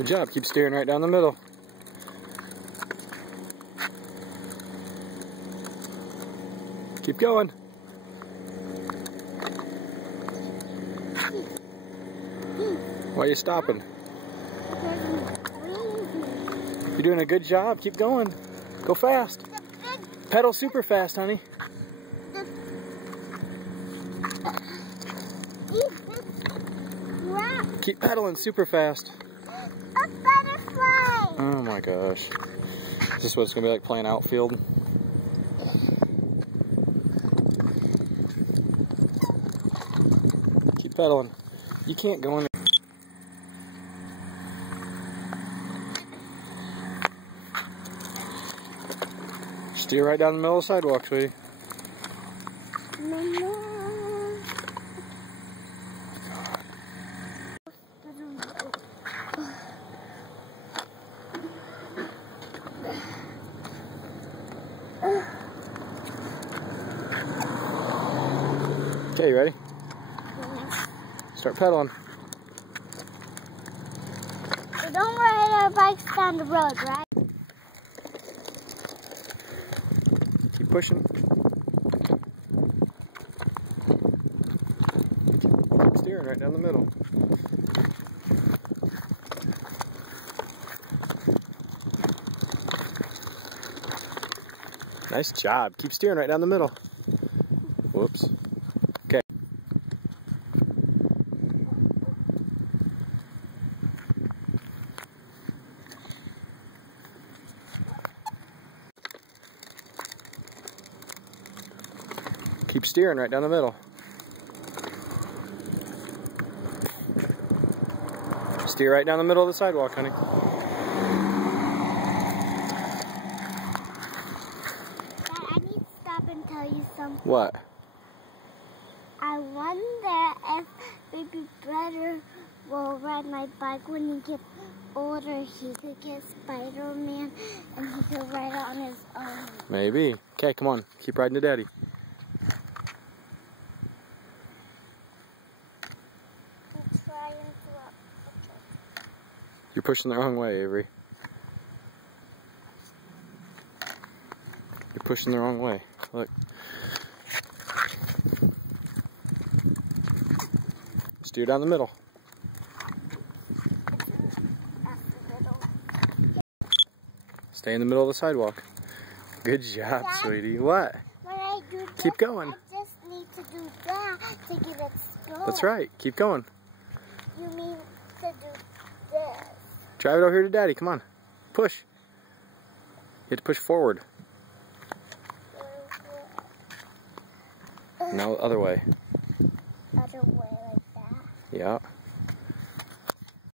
Good job. Keep steering right down the middle. Keep going. Why are you stopping? You're doing a good job. Keep going. Go fast. Pedal super fast, honey. Keep pedaling super fast. A butterfly! Oh my gosh. Is this what it's going to be like playing outfield? Keep pedaling. You can't go in there. Steer right down the middle of the sidewalk, sweetie. Okay, you ready? Start pedaling. We don't ride our bikes down the road, right? Keep pushing. Keep steering right down the middle. Nice job. Keep steering right down the middle. Whoops. Okay. Keep steering right down the middle. Steer right down the middle of the sidewalk, honey. Dad, I need to stop and tell you something. What? I wonder if baby brother will ride my bike when he gets older. He could get Spider-Man and he could ride on his own. Maybe. Okay, come on. Keep riding to Daddy. You're pushing the wrong way, Avery. You're pushing the wrong way. Look. Steer down the middle. Stay in the middle of the sidewalk. Good job, Dad, sweetie. What? When I do this, Keep going. I just need to do that to get it going. That's right. Keep going. You mean to do this? Drive it over here to Daddy. Come on. Push. You have to push forward. No, other way. Other way like that? Yeah.